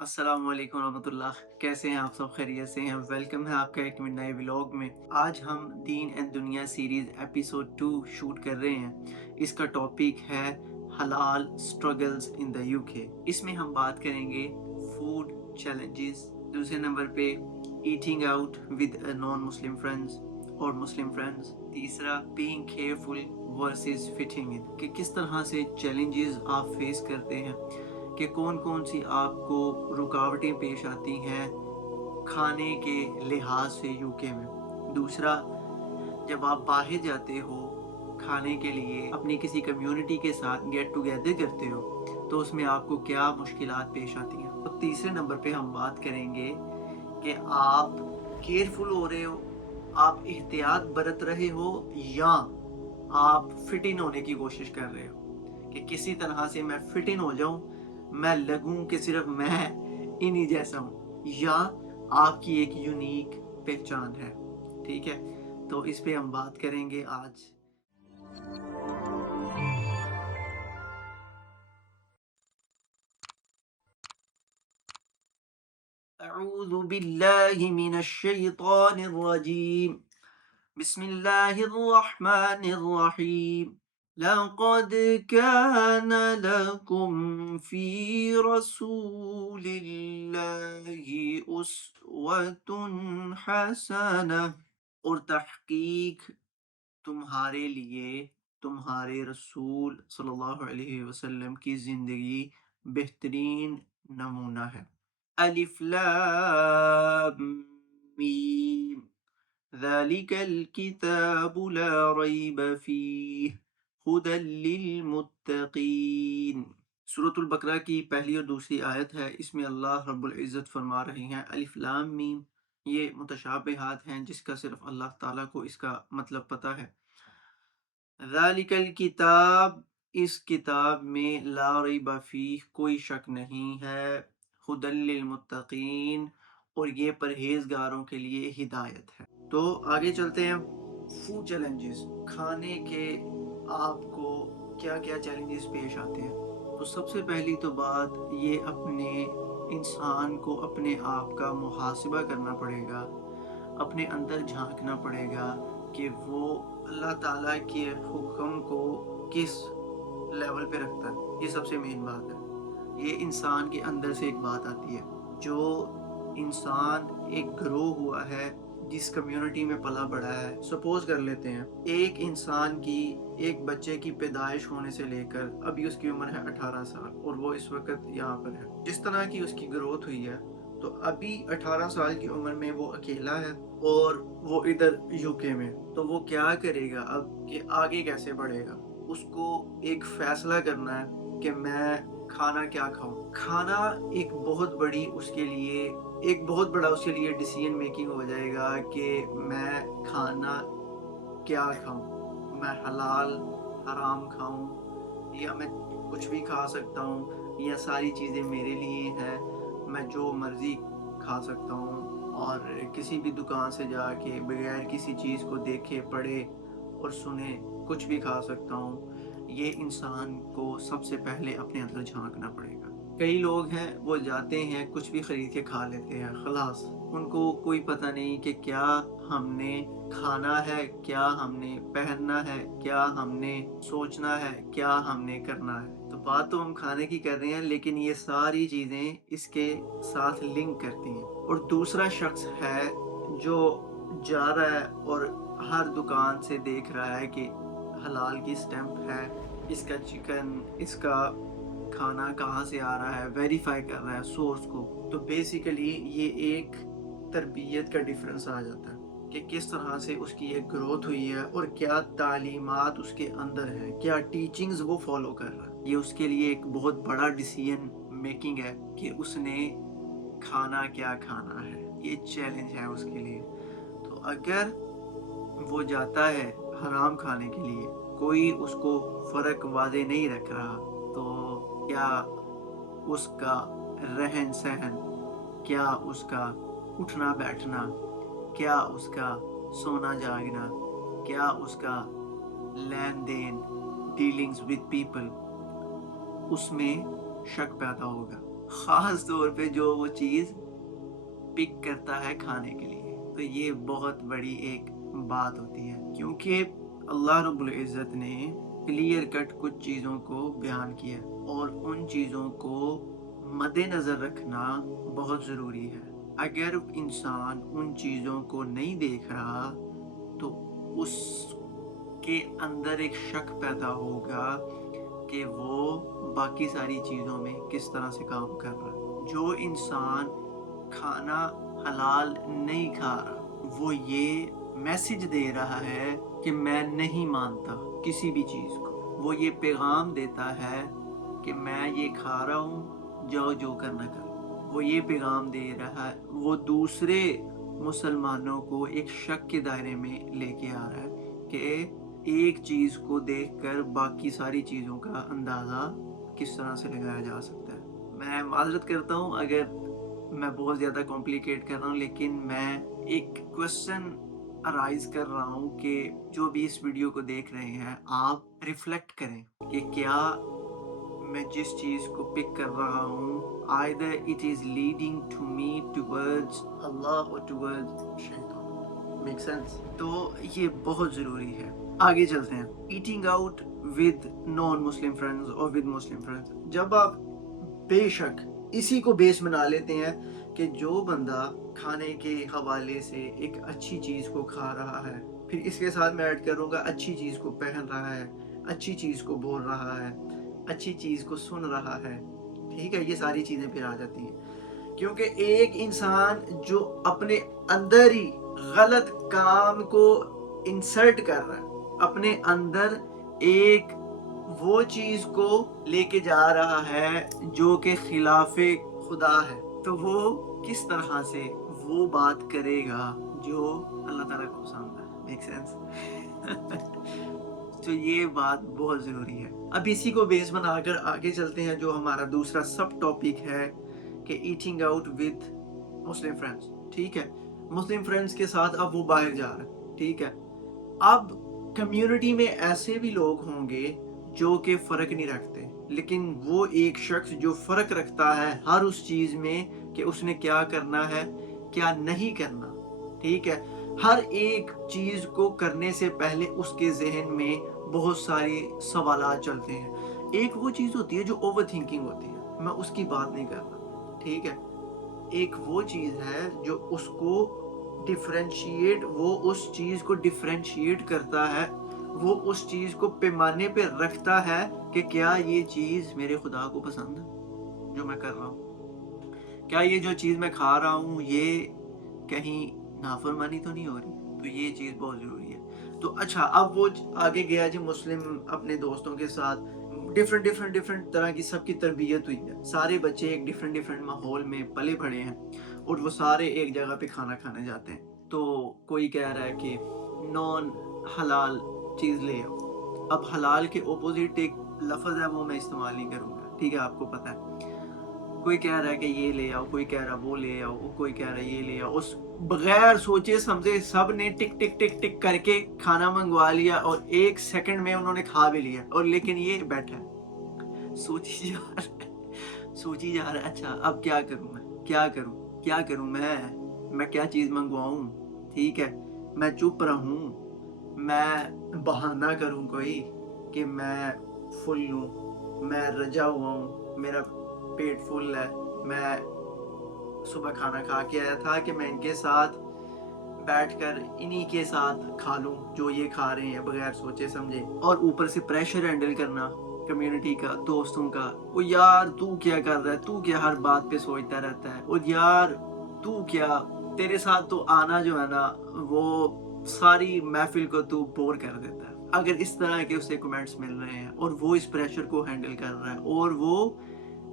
अस्सलाम वालेकुम रहमतुल्लाह। कैसे हैं आप सब? खैरियत से हैं? वेलकम है आपका एक नए व्लॉग में। आज हम दीन एंड दुनिया सीरीज़ एपिसोड 2 शूट कर रहे हैं। इसका टॉपिक है हलाल स्ट्रगल्स इन द यूके। इसमें हम बात करेंगे फूड चैलेंजेस, दूसरे नंबर पे eating out with non Muslim friends और मुस्लिम फ्रेंड्स, तीसरा being careful versus fitting in, कि किस तरह से चैलेंजेस आप फेस करते हैं, कि कौन कौन सी आपको रुकावटें पेश आती हैं खाने के लिहाज से यूके में। दूसरा, जब आप बाहर जाते हो खाने के लिए, अपनी किसी कम्युनिटी के साथ गेट टुगेदर करते हो, तो उसमें आपको क्या मुश्किलात पेश आती हैं। तो तीसरे नंबर पे हम बात करेंगे कि आप केयरफुल हो रहे हो, आप एहतियात बरत रहे हो, या आप फिट इन होने की कोशिश कर रहे हो कि किसी तरह से मैं फिट इन हो जाऊं, मैं लगूं कि सिर्फ मैं इन्हीं जैसा हूं, या आपकी एक यूनिक पहचान है। ठीक है, तो इस पे हम बात करेंगे आज। अऊज़ु बिल्लाहि मिनश शैतानिर रजीम। बिस्मिल्लाहिर रहमानिर रहीम। लक़द कान लकुम फ़ी रसूलिल्लाहि उस्वतुन हसनह। और तहकीक तुम्हारे लिए तुम्हारे रसूल सल्लल्लाहु अलैहि वसल्लम की ज़िंदगी बेहतरीन नमूना है। अलिफ लाम मीम ज़ालिकल किताबु ला रैब फीह हुदल लिल मुत्तकीन। सूरतुल बकरा की पहली और दूसरी आयत है। इसमें अल्लाह रब्बुल इज़्ज़त फरमा रहे हैं अलिफ लाम मीम, ये मुतशाबिहात हैं जिसका सिर्फ अल्लाह ताला को इसका मतलब पता है। ज़ालिकल किताब, इस किताब में ला रैब फीह, कोई शक नहीं है, हुदल लिल मुत्तकीन, और ये परहेजगारों के लिए हिदायत है। तो आगे चलते हैं। फूड चैलेंजेस, खाने के आपको क्या क्या चैलेंजेस पेश आते हैं। तो सबसे पहली तो बात ये, अपने इंसान को अपने आप का मुहासिबा करना पड़ेगा, अपने अंदर झांकना पड़ेगा कि वो अल्लाह ताला के हुक्म को किस लेवल पे रखता है। ये सबसे मेन बात है। ये इंसान के अंदर से एक बात आती है। जो इंसान एक ग्रो हुआ है, जिस कम्युनिटी में पला बड़ा है, सपोज कर लेते हैं एक इंसान की, एक बच्चे की पैदाइश होने से लेकर अभी उसकी उम्र है 18 साल और वो इस वक्त यहाँ पर है। जिस तरह की उसकी ग्रोथ हुई है, तो अभी 18 साल की उम्र में वो अकेला है और वो इधर यूके में, तो वो क्या करेगा अब कि आगे कैसे बढ़ेगा। उसको एक फैसला करना है कि मैं खाना क्या खाऊं। खाना एक बहुत बड़ा उसके लिए डिसीजन मेकिंग हो जाएगा कि मैं खाना क्या खाऊं। मैं हलाल हराम खाऊं, या मैं कुछ भी खा सकता हूं, या सारी चीज़ें मेरे लिए हैं, मैं जो मर्ज़ी खा सकता हूँ और किसी भी दुकान से जाके बगैर किसी चीज़ को देखे पढ़े और सुने कुछ भी खा सकता हूँ। ये इंसान को सबसे पहले अपने अंदर झांकना पड़ेगा। कई लोग हैं वो जाते हैं कुछ भी खरीद के खा लेते हैं, खलास, उनको कोई पता नहीं कि क्या हमने खाना है, क्या हमने पहनना है, क्या हमने सोचना है, क्या हमने करना है। तो बात तो हम खाने की कर रहे हैं, लेकिन ये सारी चीजें इसके साथ लिंक करती हैं। और दूसरा शख्स है जो जा रहा है और हर दुकान से देख रहा है कि हलाल की स्टैंप है, इसका चिकन, इसका खाना कहाँ से आ रहा है, वेरीफाई कर रहा है सोर्स को। तो बेसिकली ये एक तरबियत का डिफरेंस आ जाता है कि किस तरह से उसकी एक ग्रोथ हुई है और क्या तालीमात उसके अंदर है, क्या टीचिंग्स वो फॉलो कर रहा है। ये उसके लिए एक बहुत बड़ा डिसीजन मेकिंग है कि उसने खाना क्या खाना है। ये चैलेंज है उसके लिए। तो अगर वो जाता है हराम खाने के लिए, कोई उसको फर्क वादे नहीं रख रहा, तो क्या उसका रहन सहन, क्या उसका उठना बैठना, क्या उसका सोना जागना, क्या उसका लेन देन, डीलिंग्स विद पीपल, उसमें शक पैदा होगा। خاص طور پہ جو وہ چیز پک کرتا ہے کھانے کے لیے، تو یہ بہت بڑی ایک بات ہوتی ہے، کیونکہ اللہ رب العزت نے کلیئر کٹ کچھ چیزوں کو بیان کیا اور ان چیزوں کو مد نظر رکھنا بہت ضروری ہے۔ اگر انسان ان چیزوں کو نہیں دیکھ رہا تو اس کے اندر ایک شک پیدا ہوگا کہ وہ باقی ساری چیزوں میں کس طرح سے کام کر رہا ہے۔ جو انسان کھانا حلال نہیں کھا رہا، وہ یہ میسج دے رہا ہے کہ میں نہیں مانتا کسی بھی چیز کو، وہ یہ پیغام دیتا ہے کہ میں یہ کھا رہا ہوں، جاؤ جو کرنا کر، وہ یہ پیغام دے رہا ہے، وہ دوسرے مسلمانوں کو ایک شک کے دائرے میں لے کے آ رہا ہے کہ ایک چیز کو دیکھ کر باقی ساری چیزوں کا اندازہ کس طرح سے لگایا جا سکتا ہے۔ میں معذرت کرتا ہوں اگر میں بہت زیادہ کمپلیکیٹ کر رہا ہوں، لیکن میں ایک کوسچن ارائز کر رہا ہوں کہ جو بھی اس ویڈیو کو دیکھ رہے ہیں آپ ریفلیکٹ کریں کہ کیا میں جس چیز کو پک کر رہا ہوں either it is leading to me towards Allah or towards shaitan. Make sense؟ تو یہ بہت ضروری ہے۔ آگے چلتے ہیں، eating out with non Muslim friends اور ود مسلم فرینڈز۔ جب آپ بے شک اسی کو بیس بنا لیتے ہیں کہ جو بندہ کھانے کے حوالے سے ایک اچھی چیز کو کھا رہا ہے، پھر اس کے ساتھ میں ایڈ کروں گا اچھی چیز کو پہن رہا ہے، اچھی چیز کو بول رہا ہے، اچھی چیز کو سن رہا ہے، ٹھیک ہے، یہ ساری چیزیں پھر آ جاتی ہیں۔ کیونکہ ایک انسان جو اپنے اندر ہی غلط کام کو انسرٹ کر رہا ہے، اپنے اندر ایک وہ چیز کو لے کے جا رہا ہے جو کہ خلاف خدا ہے، تو وہ کس طرح سے وہ بات کرے گا جو اللہ تعالیٰ کو پسند ہے۔ Make sense? تو یہ بات بہت ضروری ہے۔ اب اسی کو بیس بنا کر آگے چلتے ہیں، جو ہمارا دوسرا سب ٹاپک ہے کہ eating out with Muslim friends, ٹھیک ہے، مسلم فرینڈز کے ساتھ اب وہ باہر جا رہے ہیں، ٹھیک ہے۔ اب کمیونٹی میں ایسے بھی لوگ ہوں گے جو کہ فرق نہیں رکھتے، لیکن وہ ایک شخص جو فرق رکھتا ہے ہر اس چیز میں کہ اس نے کیا کرنا ہے کیا نہیں کرنا، ٹھیک ہے، ہر ایک چیز کو کرنے سے پہلے اس کے ذہن میں بہت ساری سوالات چلتے ہیں۔ ایک وہ چیز ہوتی ہے جو اوور تھنکنگ ہوتی ہے، میں اس کی بات نہیں کر رہا، ٹھیک ہے، ایک وہ چیز ہے جو اس کو ڈیفرینشیٹ، وہ اس چیز کو ڈیفرینشیٹ کرتا ہے، وہ اس چیز کو پیمانے پہ رکھتا ہے کہ کیا یہ چیز میرے خدا کو پسند ہے جو میں کر رہا ہوں، کیا یہ جو چیز میں کھا رہا ہوں یہ کہیں نافرمانی تو نہیں ہو رہی، تو یہ چیز بہت ضروری ہے۔ تو اچھا، اب وہ آگے گیا جی مسلم اپنے دوستوں کے ساتھ، ڈیفرنٹ طرح کی سب کی تربیت ہوئی ہے، سارے بچے ایک ڈیفرنٹ ماحول میں پلے بڑھے ہیں اور وہ سارے ایک جگہ پہ کھانا کھانے جاتے ہیں۔ تو کوئی کہہ رہا ہے کہ نان حلال چیز لے آؤ، اب حلال کے اپوزٹ ایک لفظ ہے وہ میں استعمال نہیں کروں گا، ٹھیک ہے، آپ کو پتہ ہے، کوئی کہہ رہا ہے کہ یہ لے آؤ، کوئی کہہ رہا وہ لے آؤ، کوئی کہہ رہا ہے یہ لے آؤ، اس بغیر سوچے سمجھے سب نے ٹک ٹک ٹک ٹک کر کے کھانا منگوا لیا اور ایک سیکنڈ میں انہوں نے کھا بھی لیا، اور لیکن یہ بیٹھا ہے سوچی جا رہا ہے اچھا اب کیا کروں، میں کیا کروں میں کیا چیز منگواؤں، ٹھیک ہے، میں چپ رہوں، میں بہانہ کروں کوئی کہ میں فل ہوں، میں رجا ہوا ہوں، میرا پیٹ فل ہے، میں صبح کھانا کھا کے آیا تھا کہ میں ان کے ساتھ بیٹھ کر انہی کے ساتھ کھا لوں جو یہ کھا رہے ہیں بغیر سوچے سمجھے، اور اوپر سے پریشر ہینڈل کرنا کمیونٹی کا، دوستوں کا، وہ یار تو کیا کر رہا ہے، تو کیا ہر بات پہ سوچتا رہتا ہے، اور یار تو کیا، تیرے ساتھ تو آنا جو ہے نا وہ ساری محفل کو تو بور کر دیتا ہے۔ اگر اس طرح کے اسے کمنٹس مل رہے ہیں اور وہ اس پریشر کو ہینڈل کر رہا ہے اور وہ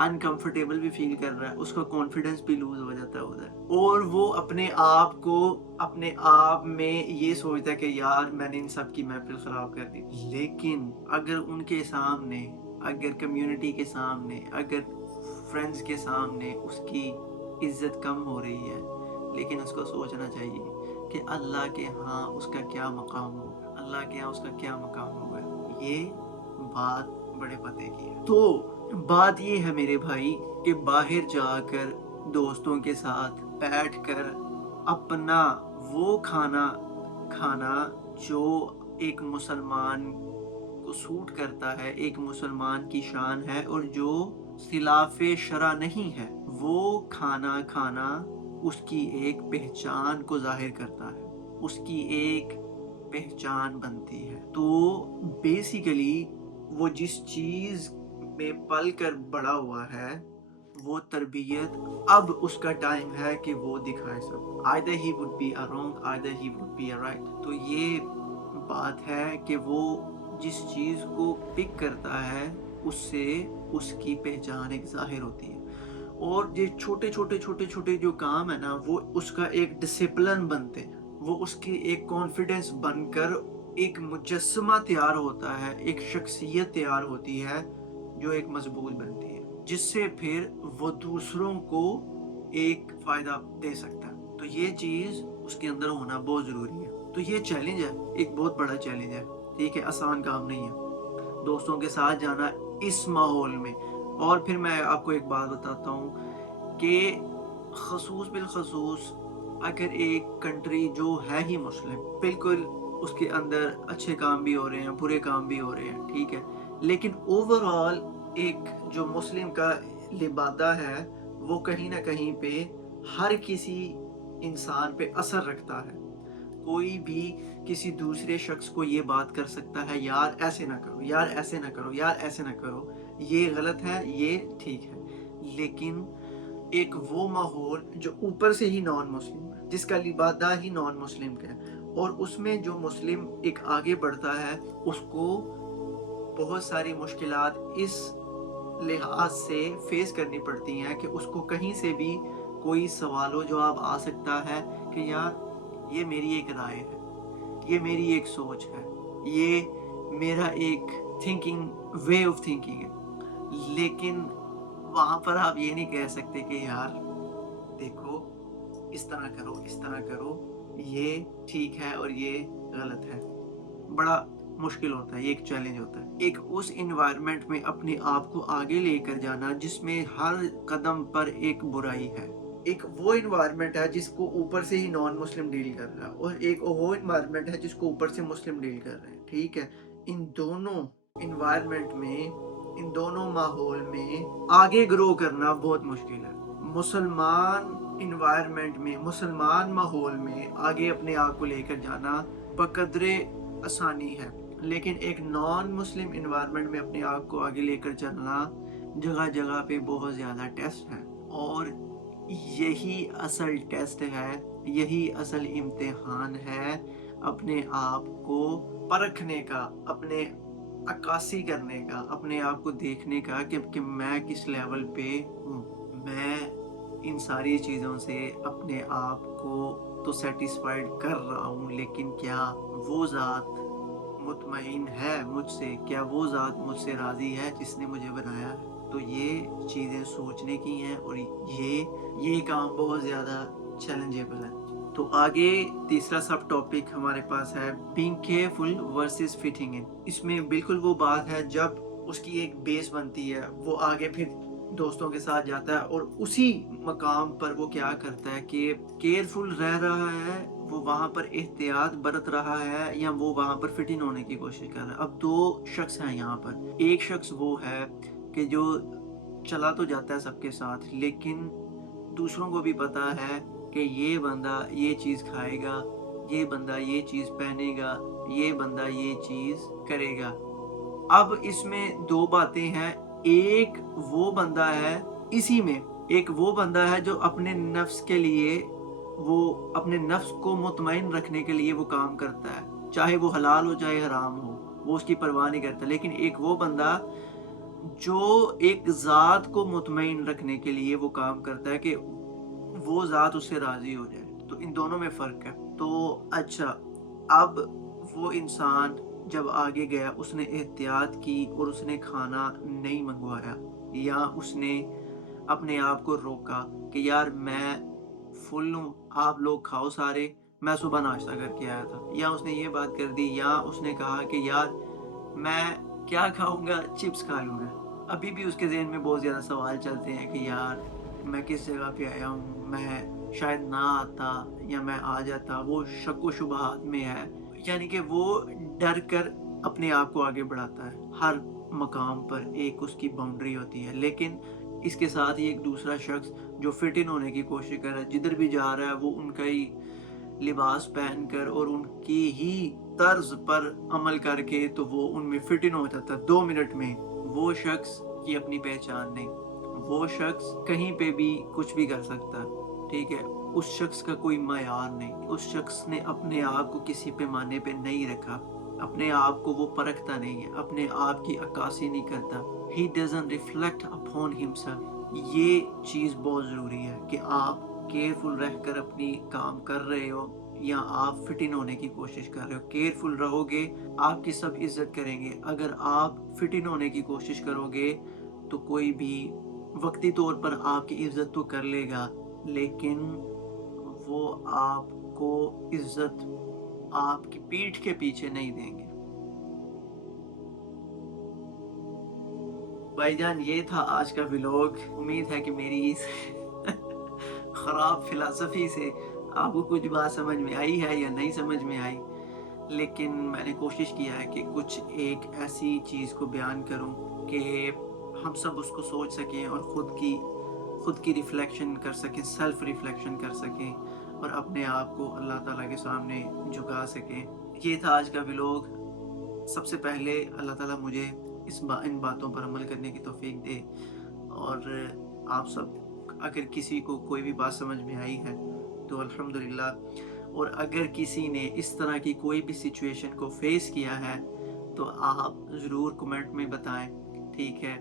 انکمفرٹیبل بھی فیل کر رہا ہے، اس کا کانفیڈنس بھی لوز ہو جاتا ہے ادھر، اور وہ اپنے آپ میں یہ سوچتا ہے کہ یار میں نے ان سب کی محفل خراب کر دی۔ لیکن اگر ان کے سامنے، اگر کمیونٹی کے سامنے، اگر فرینڈز کے سامنے اس کی عزت کم ہو رہی ہے، لیکن اس کو سوچنا چاہیے کہ اللہ کے ہاں اس کا کیا مقام ہوگا، اللہ کے ہاں اس کا کیا مقام ہوگا۔ یہ بات बड़े पते की है। तो बात ये है मेरे भाई कि बाहर जाकर दोस्तों के साथ बैठकर अपना वो खाना खाना जो एक मुसलमान को सूट करता है, एक मुसलमान की शान है और जो खिलाफे शरा नहीं है, वो खाना खाना उसकी एक पहचान को जाहिर करता है, उसकी एक पहचान बनती है। तो बेसिकली वो जिस चीज में पल कर बड़ा हुआ है, वो तरबियत अब उसका टाइम है कि वो दिखाए सब। either he would be a wrong, either he would be a right। तो ये बात है कि वो जिस चीज को पिक करता है उससे उसकी पहचान एक जाहिर होती है। और ये छोटे छोटे छोटे छोटे जो काम है ना, वो उसका एक डिसिप्लिन बनते हैं, वो उसकी एक कॉन्फिडेंस बनकर एक मुजस्समा तैयार होता है, एक शख्सियत तैयार होती है जो एक मजबूत बनती है, जिससे फिर वो दूसरों को एक फायदा दे सकता है। तो ये चीज उसके अंदर होना बहुत जरूरी है। तो ये चैलेंज है, एक बहुत बड़ा चैलेंज है, ठीक है, आसान काम नहीं है दोस्तों के साथ जाना इस माहौल में। और फिर मैं आपको एक बात बताता हूँ कि खसूस बिल खसूस अगर एक कंट्री जो है ही मुस्लिम, बिल्कुल उसके अंदर अच्छे काम भी हो रहे हैं, बुरे काम भी हो रहे हैं, ठीक है, लेकिन ओवरऑल एक जो मुस्लिम का लिबादा है वो कहीं ना कहीं पे हर किसी इंसान पे असर रखता है। कोई भी किसी दूसरे शख्स को ये बात कर सकता है, यार ऐसे ना करो, यार ऐसे ना करो, यार ऐसे ना करो, ये गलत है, ये ठीक है। लेकिन एक वो माहौल जो ऊपर से ही नॉन मुस्लिम है, जिसका लिबादा ही नॉन मुस्लिम का है, और उसमें जो मुस्लिम एक आगे बढ़ता है, उसको बहुत सारी मुश्किलात इस लिहाज से फेस करनी पड़ती हैं कि उसको कहीं से भी कोई सवालो जवाब आ सकता है कि यार ये मेरी एक राय है, ये मेरी एक सोच है, ये मेरा एक थिंकिंग वे ऑफ थिंकिंग है। लेकिन वहां पर आप ये नहीं कह सकते कि यार देखो इस तरह करो, इस तरह करो, ये ठीक है और ये गलत है। बड़ा मुश्किल होता है, ये एक चैलेंज होता है। एक उस इन्वायरमेंट में अपने आप को आगे लेकर जाना जिसमें हर कदम पर एक बुराई है। एक वो इन्वायरमेंट है जिसको ऊपर से ही नॉन मुस्लिम डील कर रहा है, और एक वो इन्वायरमेंट है जिसको ऊपर से मुस्लिम डील कर रहे हैं, ठीक है। इन दोनों इन्वायरमेंट में, इन दोनों माहौल में आगे ग्रो करना बहुत मुश्किल है। मुसलमान इन्वायरमेंट में, मुसलमान माहौल में आगे अपने आप को लेकर जाना बकदरे आसानी है, लेकिन एक नॉन मुस्लिम इन्वायरमेंट में अपने आप को आगे लेकर चलना जगह जगह पे बहुत ज़्यादा टेस्ट है। और यही असल टेस्ट है, यही असल इम्तिहान है अपने आप को परखने का, अपने अक्कासी करने का, अपने आप को देखने का कि मैं किस लेवल पे हूँ। मैं इन सारी चीज़ों से अपने आप को तो सेटिस्फाइड कर रहा हूँ, लेकिन क्या वो ज़ात मुतमईन है मुझसे, क्या वो ज़ात मुझसे राज़ी है जिसने मुझे बनाया है। तो ये चीज़ें सोचने की हैं, और ये काम बहुत ज़्यादा चैलेंजेबल है। तो आगे तीसरा सब टॉपिक हमारे पास है being careful versus fitting in. इसमें बिल्कुल वो बात है जब उसकी एक बेस बनती है, वो आगे फिर दोस्तों के साथ जाता है और उसी मकाम पर वो क्या करता है कि केयरफुल रह रहा है, वो वहां पर एहतियात बरत रहा है, या वो वहां पर फिट इन होने की कोशिश कर रहा है। अब दो शख्स हैं यहाँ पर। एक शख्स वो है कि जो चला तो जाता है सबके साथ, लेकिन दूसरों को भी पता है कि ये बंदा ये चीज़ खाएगा, ये बंदा ये चीज़ पहनेगा, ये बंदा ये चीज़ करेगा। अब इसमें दो बातें हैं। एक वो बंदा है, इसी में एक वो बंदा है जो अपने नफ्स के लिए, वो अपने नफ्स को मुतमईन रखने के लिए वो काम करता है, चाहे वो हलाल हो चाहे हराम हो, वो उसकी परवाह नहीं करता। लेकिन एक वो बंदा जो एक ज़ात को मुतमईन रखने के लिए वो काम करता है कि वो ज़ात उससे राज़ी हो जाए। तो इन दोनों में फ़र्क है। तो अच्छा, अब वो इंसान जब आगे गया, उसने एहतियात की और उसने खाना नहीं मंगवाया, या उसने अपने आप को रोका कि यार मैं फुल हूँ, आप लोग खाओ सारे, मैं सुबह नाश्ता करके आया था, या उसने ये बात कर दी, या उसने कहा कि यार मैं क्या खाऊँगा? चिप्स खा लूँगा। अभी भी उसके ज़हन में बहुत ज़्यादा सवाल चलते हैं कि यार मैं किस जगह पे आया हूँ? मैं शायद ना आता या मैं आ जाता, वो शक व शुबहात में है। यानी कि वो डर कर अपने आप को आगे बढ़ाता है। हर मकाम पर एक उसकी बाउंड्री होती है, लेकिन इसके साथ ही एक दूसरा शख्स जो फिट इन होने की कोशिश कर रहा है, जिधर भी जा रहा है वो उनका ही लिबास पहनकर और उनकी ही तर्ज पर अमल करके तो वो उनमें फिट इन हो जाता है 2 मिनट में। वो शख्स की अपनी पहचान नहीं, वो शख्स कहीं पे भी कुछ भी कर सकता है, ठीक है। उस शख्स का कोई मयार नहीं, उस शख्स ने अपने आप को किसी पैमाने पे नहीं रखा, अपने आप को वो परखता नहीं है, अपने आप की अक्कासी नहीं करता। He doesn't reflect upon himself. ये चीज़ बहुत ज़रूरी है कि आप केयरफुल रहकर अपनी काम कर रहे हो या आप फिट इन होने की कोशिश कर रहे हो। केयरफुल रहोगे, आपकी सब इज्जत करेंगे। अगर आप फिट इन होने की कोशिश करोगे तो कोई भी वक्ती तौर पर आपकी इज्जत तो कर लेगा, लेकिन वो आपको इज्जत आपकी पीठ के पीछे नहीं देंगे। भाईजान ये था आज का व्लॉग। उम्मीद है कि मेरी इस खराब फिलॉसफी से आपको कुछ बात समझ में आई है या नहीं समझ में आई, लेकिन मैंने कोशिश किया है कि कुछ एक ऐसी चीज़ को बयान करूं कि हम सब उसको सोच सकें और खुद की रिफ्लेक्शन कर सकें, सेल्फ रिफ्लेक्शन कर सकें और अपने आप को अल्लाह ताला के सामने झुका सकें। ये था आज का व्लॉग। सबसे पहले अल्लाह ताला मुझे इन बातों पर अमल करने की तौफीक दे, और आप सब अगर किसी को कोई भी बात समझ में आई है तो अल्हम्दुलिल्लाह, और अगर किसी ने इस तरह की कोई भी सिचुएशन को फेस किया है तो आप ज़रूर कमेंट में बताएं, ठीक है।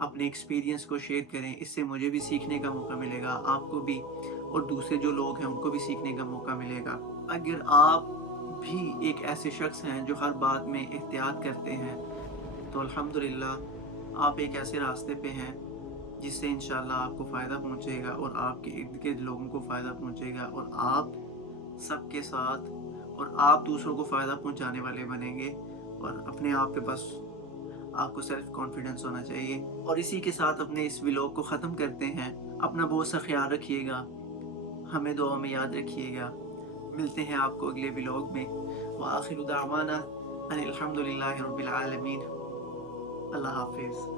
अपने एक्सपीरियंस को शेयर करें, इससे मुझे भी सीखने का मौका मिलेगा, आपको भी, और दूसरे जो लोग हैं उनको भी सीखने का मौका मिलेगा। अगर आप भी एक ऐसे शख्स हैं जो हर बात में एहतियात करते हैं तो अल्हम्दुलिल्लाह आप एक ऐसे रास्ते पे हैं जिससे इंशाल्लाह आपको फ़ायदा पहुंचेगा और आपके इर्द गिर्द लोगों को फ़ायदा पहुंचेगा, और आप सबके साथ और आप दूसरों को फ़ायदा पहुंचाने वाले बनेंगे। और अपने आप पे बस आपको सेल्फ कॉन्फिडेंस होना चाहिए। और इसी के साथ अपने इस व्लॉग को ख़त्म करते हैं। अपना बहुत सा ख्याल रखिएगा, हमें दुआ में याद रखिएगा। मिलते हैं आपको अगले व्लॉग में। व आखिरु दावाना अनिल हम्दुलिल्लाहि रब्बिल आलमीन। अल्लाह हाफिज़।